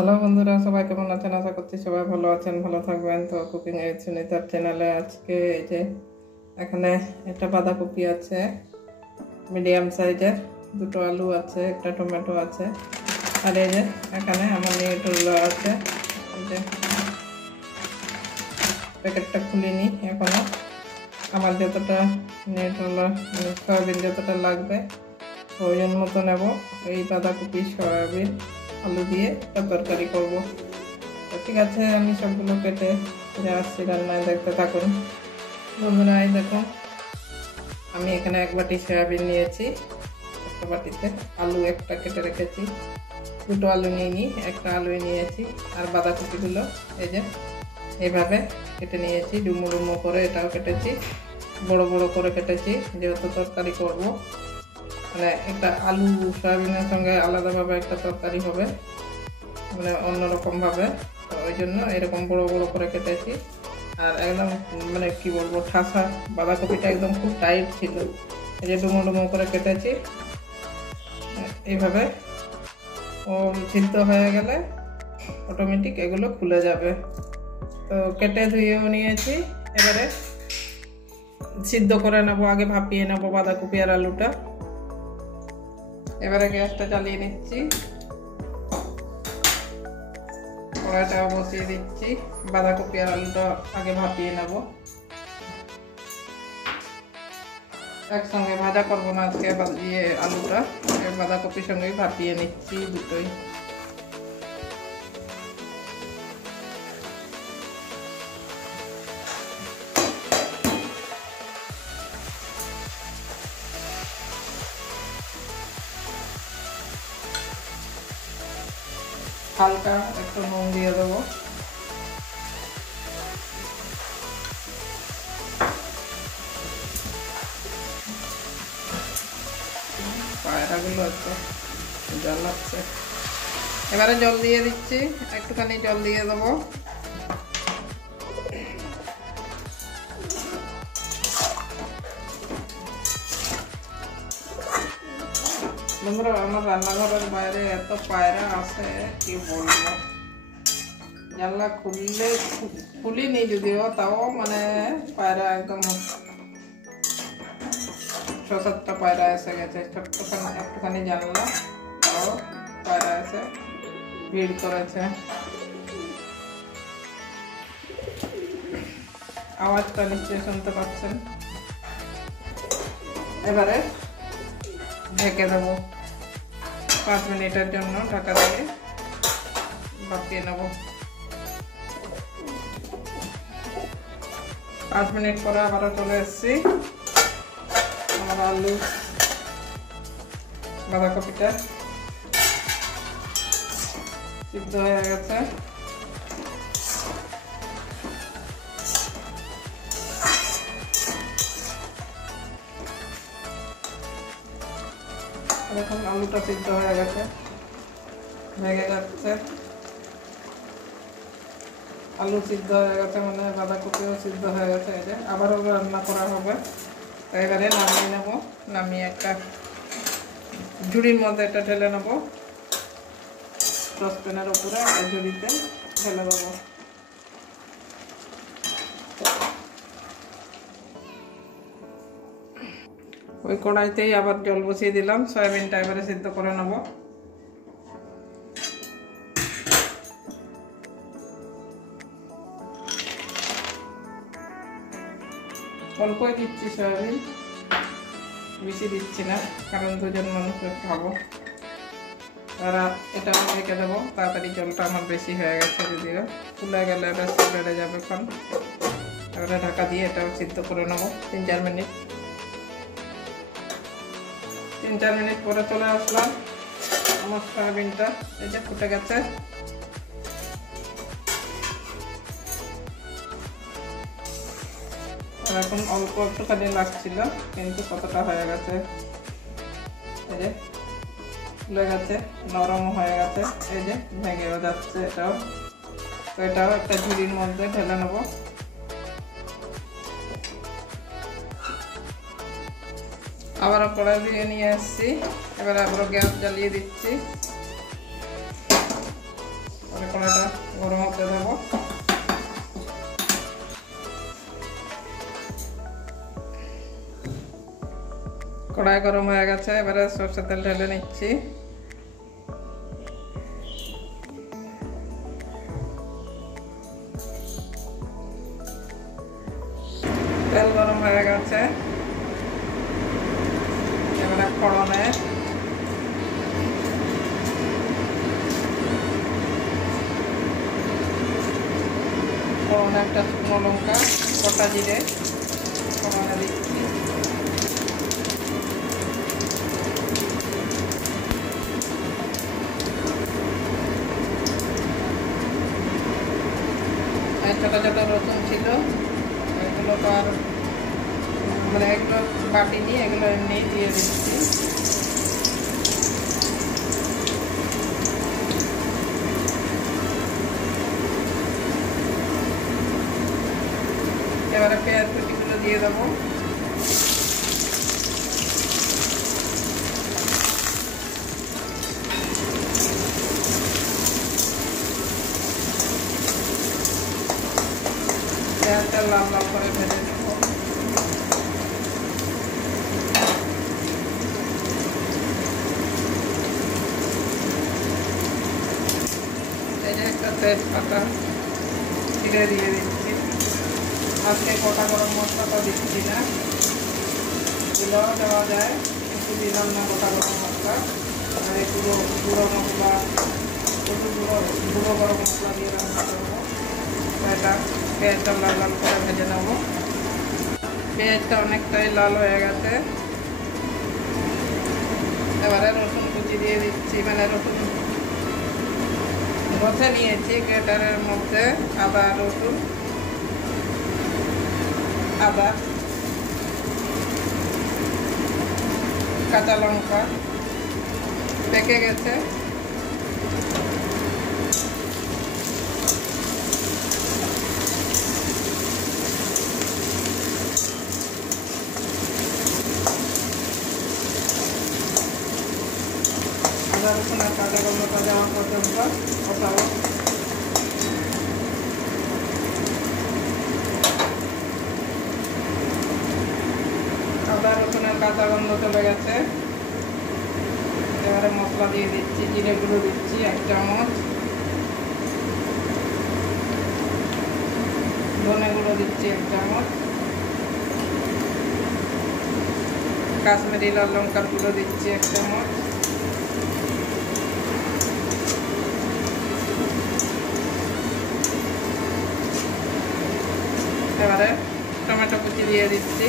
Hello বন্ধুরা, সবাই কেমন আছেন? আশা করছি সবাই ভালো আছেন, ভালো থাকবেন। তো কুকিং উইথ সুনিতার চ্যানেলে আজকে এই যে এখানে একটা বাঁধাকপি আছে মিডিয়াম সাইজের, দুটো আলু আছে, একটা টমেটো আছে, আর এই যে এখানে আমার নিউট্রেলা আছে। এই যে প্যাকেটটা খুলিনি এখনো। আমার যতটা নিউট্রেলা সয়াবিন যতটা লাগবে প্রয়োজন মতো নেব। এই বাঁধাকপি সয়াবিন আলু দিয়ে একটা তরকারি করব। তো ঠিক আছে, আমি সবগুলো কেটে ফিরে আসছি রান্নায়, দেখতে থাকুন বন্ধুরা। এই দেখুন, আমি এখানে এক বাটি সয়াবিন নিয়েছি, একটা বাটিতে আলু একটা কেটে রেখেছি, দুটো আলু নিয়ে একটা আলুই নিয়েছি, আর বাঁধাকপিগুলো এই যে এইভাবে কেটে নিয়েছি, ডুমো ডুমো করে এটাও কেটেছি, বড় বড় করে কেটেছি যেহেতু তরকারি করব। মানে একটা আলু সয়াবিনের সঙ্গে আলাদাভাবে একটা তরকারি হবে, মানে অন্যরকম ভাবে, তো ওই জন্য এরকম বড় বড় করে কেটেছি। আর একদম মানে কি বলবো, ঠাসা বাঁধাকপিটা একদম খুব টাইট ছিল, এই যে ডুমো ডুমো করে কেটেছি এইভাবে। ও সিদ্ধ হয়ে গেলে অটোমেটিক এগুলো খুলে যাবে। তো কেটে ধুয়েও নিয়েছি, এবারে সিদ্ধ করে নেবো, আগে ভাপিয়ে নেবো বাঁধাকপি আর আলুটা। এবারে গ্যাসটা জ্বালিয়ে নিচ্ছি, কড়াইটা বসিয়ে দিচ্ছি, বাঁধাকপি আর আলুটা আগে ভাপিয়ে নেব। একসঙ্গে ভাজা করবো না আজকে, আলুটা বাঁধাকপির সঙ্গেই ভাপিয়ে নিচ্ছি দুটোই। হালকা একটু নুন দিয়ে দেবো, পায়রাগুলো একটু জল লাগছে। এবারে জল দিয়ে দিচ্ছি, একটুখানি জল দিয়ে দেবো। বন্ধুরা, আমার রান্নাঘরের বাইরে এত পায়রা আসে কি বলবো, জানলা খুলিনি যদিও, তাও মানে পায়রা একদম 6-7টা পায়রা এসে গেছে। একটুখানি জানলা, তাও পায়রা এসে ভিড় করেছে। আওয়াজটা নিশ্চয়ই শুনতে পাচ্ছেন। এবারে ঢেকে দেবো 5 মিনিটের জন্য, ঢাকা দিয়ে ভাপিয়ে নেব। 5 মিনিট পরে আবারও চলে এসেছি। আমার আলু বাঁধাকপিটা সিদ্ধ হয়ে গেছে। এখন আলুটা সিদ্ধ হয়ে গেছে, ভেঙে যাচ্ছে। আলু সিদ্ধ হয়ে গেছে মানে বাঁধাকপিও সিদ্ধ হয়ে গেছে। এই যে আবারও রান্না করা হবে। তো এবারে নামিয়ে নেব, নামিয়ে একটা ঝুড়ির মধ্যে এটা ঢেলে নেব, সসপ্যানের উপরে একটা ঝুড়িতে ঢেলে দেবো। ওই কড়াইতেই আবার জল বসিয়ে দিলাম, সয়াবিনটা এবারে সিদ্ধ করে নেব। অল্পই দিচ্ছি সয়াবিন, বেশি দিচ্ছি না, কারণ 2জন মানুষের খাবো। আর এটা রেখে দেবো, তাড়াতাড়ি জলটা আমার বেশি হয়ে গেছে, যদিও ফুলে গেলে বেশি বেড়ে যাবে। এখন এবারে ঢাকা দিয়ে এটাও সিদ্ধ করে নেবো 3-4 মিনিট। 3-4 মিনিট পরে চলে আসলাম, আমার সয়াবিনটা এই যে ফুটে গেছে। এখন অল্প একটুখানি লাগছিল, কিন্তু কতটা হয়ে গেছে, এই যে ফুলে গেছে, নরম হয়ে গেছে, এই যে ভেঙেও যাচ্ছে এটাও। তো এটাও একটা ঝুড়ির মধ্যে ঢেলে নেব। আবারও কড়াই দিয়ে নিয়ে এসেছি, এবারে আবারও গ্যাস জ্বালিয়ে দিচ্ছি। কড়াই গরম হয়ে গেছে, এবারে সরষের তেল ঢেলে নিচ্ছি। তেল গরম হয়ে গেছে, এবারে ফোড়নে একটা শুকনো লঙ্কা, গোটা জিরে ফোড়নে দিচ্ছি। ছোট ছোট রসুন ছিল, এগুলো তো আর মানে এগুলো বাটিনি, এগুলো এমনি দিয়ে দিচ্ছি। এবারে পেঁয়াজ কুচিগুলো দিয়ে দেবো। পেঁয়াজটা লাল লাল করে ভেজে নেব। এই যে একটা তেজপাতা ছিঁড়ে দিয়ে দিচ্ছি। আজকে গোটা গরম মশলাটা দিচ্ছি না, দিলেও দেওয়া যায়, কিন্তু দিলাম না গোটা গরম মশলা। আর এই গুঁড়ো মশলা, গুঁড়ো গরম মশলা দিয়ে রান্না করবো। এটা পেঁয়াজটা লাল লাল করে ভেজে নেব। পেঁয়াজটা অনেকটাই লাল হয়ে গেছে, এবারে রসুন কুচি দিয়ে দিচ্ছি। মানে রসুন ঘষে নিয়েছি গ্রেটারের মধ্যে, আদা রসুন, আদা, কাঁচা লঙ্কা পেকে গেছে। আদা রসুনের কাঁচা গন্ধটা যাওয়া পর্যন্ত কষাবো। আদা রসুনের কাঁচা গন্ধ চলে গেছে, এবারে মশলা দিয়ে দিচ্ছি। জিরে গুঁড়ো দিচ্ছি 1 চামচ, ধনে গুঁড়ো দিচ্ছি 1 চামচ, কাশ্মীরি লাল লঙ্কার গুঁড়ো দিচ্ছি 1 চামচ, এবারে টমেটো কুচি দিয়ে দিচ্ছি।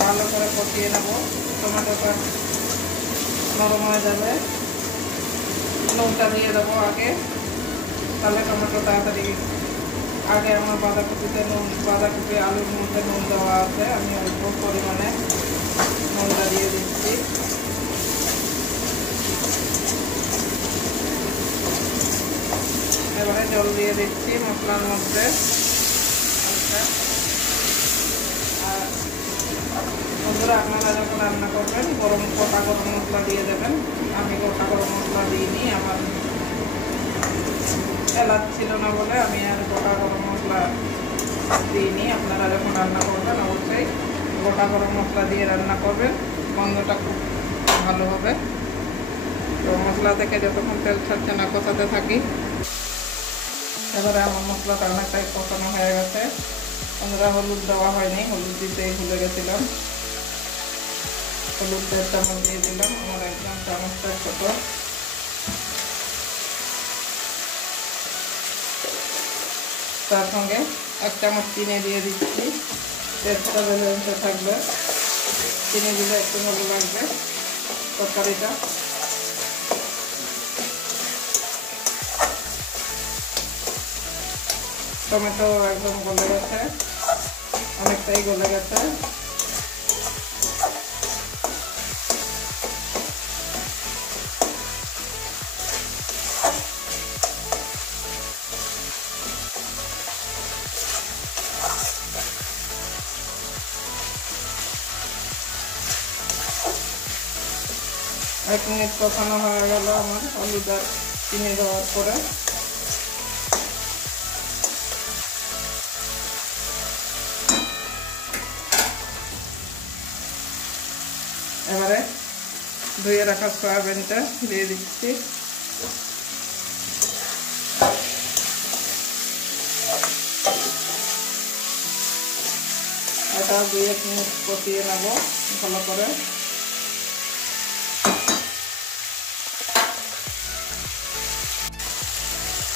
ভালো করে কষিয়ে নেব, টমেটোটা নরম হয়ে যাবে। নুনটা দিয়ে দেবো আগে, তাহলে টমেটো তাড়াতাড়ি। আগে আমার বাঁধাকপি আলুর মধ্যে নুন দেওয়া আছে, আমি অল্প পরিমাণে নুনটা দিয়ে দিচ্ছি। এবারে জল দিয়ে দিচ্ছি মশলার মধ্যে। আর বন্ধুরা, আপনারা যখন রান্না করবেন গোটা গরম মশলা দিয়ে দেবেন। আমি গোটা গরম মশলা দিইনি, আমার এলাচ ছিল না বলে আমি আর গোটা গরম মশলা দিইনি। আপনারা যখন রান্না করবেন অবশ্যই গোটা গরম মশলা দিয়ে রান্না করবেন, গন্ধটা খুব ভালো হবে। তো মশলা থেকে যতক্ষণ তেল ছাড়ছে না কষাতে থাকি। এবারে আমার মশলাটা অনেকটাই কষানো হয়ে গেছে। বন্ধুরা, হলুদ দেওয়া হয়নি, হলুদ দিতে ভুলে গেছিলাম। হলুদ 1.5 চামচ দিয়ে দিলাম, আমার একদম চামচটা ছোট। তার সঙ্গে 1 চামচ চিনি দিয়ে দিচ্ছি, টেস্টটা ব্যালেন্সে থাকবে। চিনি দিলে একটু ভালো লাগবে তরকারিটা। টমেটো একদম গলে গেছে, অনেকটাই গলে গেছে। এক মিনিট কষানো হয়ে গেল আমার হলুদ আর চিনি দেওয়ার পরে। ধুয়ে রাখা সয়াবিনটা দিয়ে দিচ্ছি। এটা 2-1 মিনিট কষিয়ে নেব ভালো করে।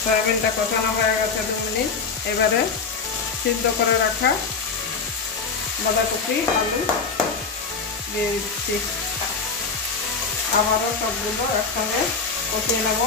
সয়াবিনটা কষানো হয়ে গেছে 2 মিনিট। এবারে সিদ্ধ করে রাখা বাঁধাকপি আলু দিয়ে দিচ্ছি। আবারও সবগুলো একসঙ্গে কষিয়ে নেব।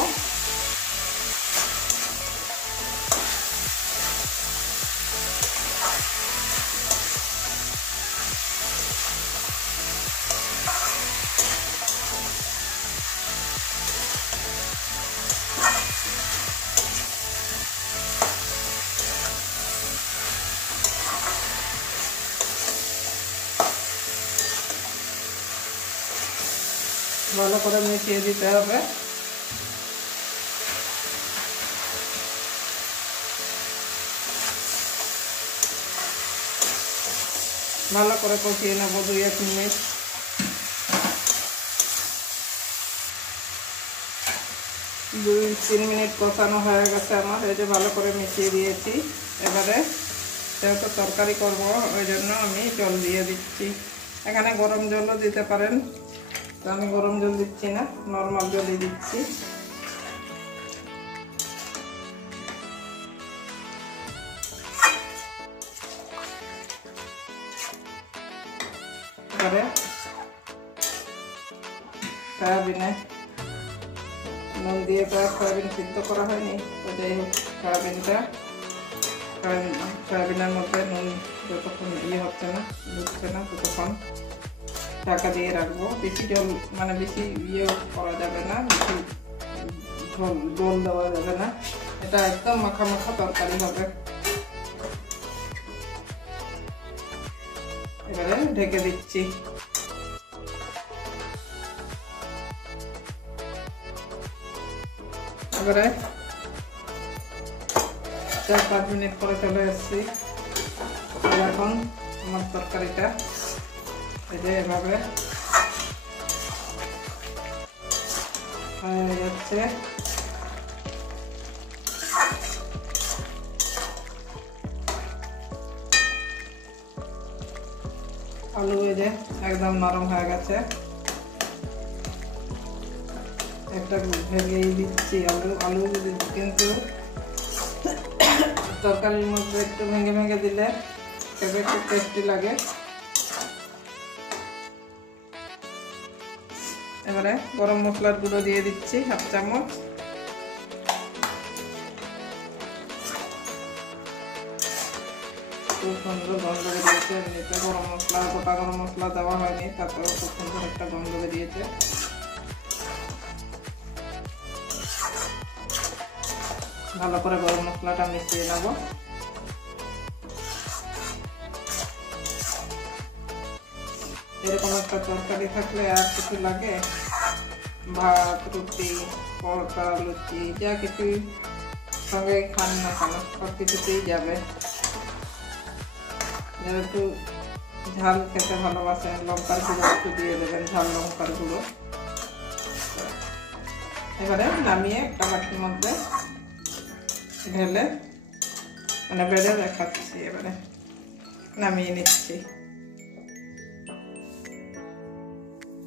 ভালো করে মিশিয়ে দিতে হবে। ভালো করে কষিয়ে নেব 2-1 মিনিট। 2-3 মিনিট কষানো হয়ে গেছে আমার। এই যে ভালো করে মিশিয়ে দিয়েছি। এবারে যেহেতু তরকারি করব ওই জন্য আমি জল দিয়ে দিচ্ছি। এখানে গরম জলও দিতে পারেন, তো আমি গরম জল দিচ্ছি না, নর্মাল জলই দিচ্ছি। এবারে সয়াবিনে নুন দিয়ে তো সয়াবিন সিদ্ধ করা হয়নি, তো যাই হোক সয়াবিনের মধ্যে নুন যতক্ষণ হচ্ছে না, ঢুকছে না, ততক্ষণ ঢাকা দিয়ে রাখবো। বেশি জল মানে বেশি করা যাবে না, বেশি জল দেওয়া যাবে না। এটা একদম মাখা মাখা তরকারি হবে। এবারে ঢেকে দিচ্ছি। এবারে 4-5 মিনিট পরে চলে এসেছি। এখন আমার তরকারিটা এই যে এভাবে হয়ে যাচ্ছে। আলু এই যে একদম নরম হয়ে গেছে। একটা ভেঙেই দিচ্ছি আলু কিন্তু তরকারির মধ্যে একটু ভেঙে ভেঙে দিলে তবে একটু টেস্টি লাগে। এবারে গরম মশলার গুঁড়ো দিয়ে দিচ্ছি 1/2 চামচ। খুব সুন্দর গন্ধ বেরিয়েছে। এমনিতে গরম মশলা, গোটা গরম মশলা দেওয়া হয়নি, তারপরেও খুব সুন্দর একটা গন্ধ বেরিয়েছে। ভালো করে গরম মশলাটা মিশিয়ে নেব। এরকম একটা তরকারি থাকলে আর কিছু লাগে? ভাত, রুটি, পরোটা, লুচি যা কিছুই সঙ্গে খান না কেন সব কিছুতেই যাবে। যেহেতু ঝাল খেতে ভালোবাসেন, লঙ্কার গুঁড়ো একটু দিয়ে দেবেন, ঝাল লঙ্কার গুঁড়ো। এবারে নামিয়ে একটা বাটির মধ্যে ঢেলে মানে বেড়ে দেখাচ্ছি। এবারে নামিয়ে নিচ্ছি।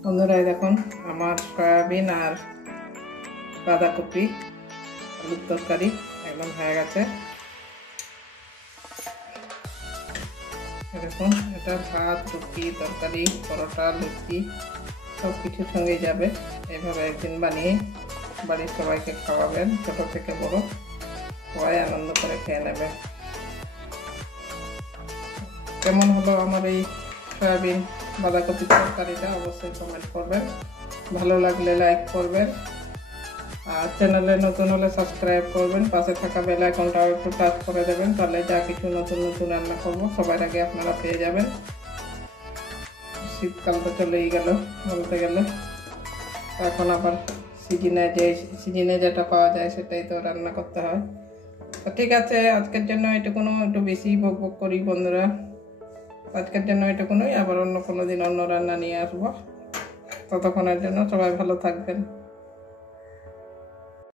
বন্ধুরা দেখুন আমার সয়াবিন আর বাঁধাকপি আলুর তরকারি একদম হয়ে গেছে। দেখুন এটা ভাত, রুটি, তরকারি, পরোটা, লুচি সব কিছুর সঙ্গে যাবে। এভাবে একদিন বানিয়ে বাড়ির সবাইকে খাওয়াবেন, ছোট থেকে বড় সবাই আনন্দ করে খেয়ে নেবে। কেমন হলো আমার এই সয়াবিন বাঁধাকপি তরকারিটা অবশ্যই কমেন্ট করবেন। ভালো লাগলে লাইক করবেন, আর চ্যানেলে নতুন হলে সাবস্ক্রাইব করবেন। পাশে থাকা বেল আইকনটাও একটু টাচ করে দেবেন, তাহলে যা কিছু নতুন নতুন রান্না করবো সবার আগে আপনারা পেয়ে যাবেন। শীতকাল তো চলেই গেল বলতে গেলে, এখন আবার সিজনে যেটা পাওয়া যায় সেটাই তো রান্না করতে হয়। তো ঠিক আছে, আজকের জন্য এটুকুনো, একটু বেশি বকবক করি বন্ধুরা। আজকের জন্য এটুকুনই, আবার অন্য কোনো দিন অন্য রান্না নিয়ে আসবো। ততক্ষণের জন্য সবাই ভালো থাকবেন।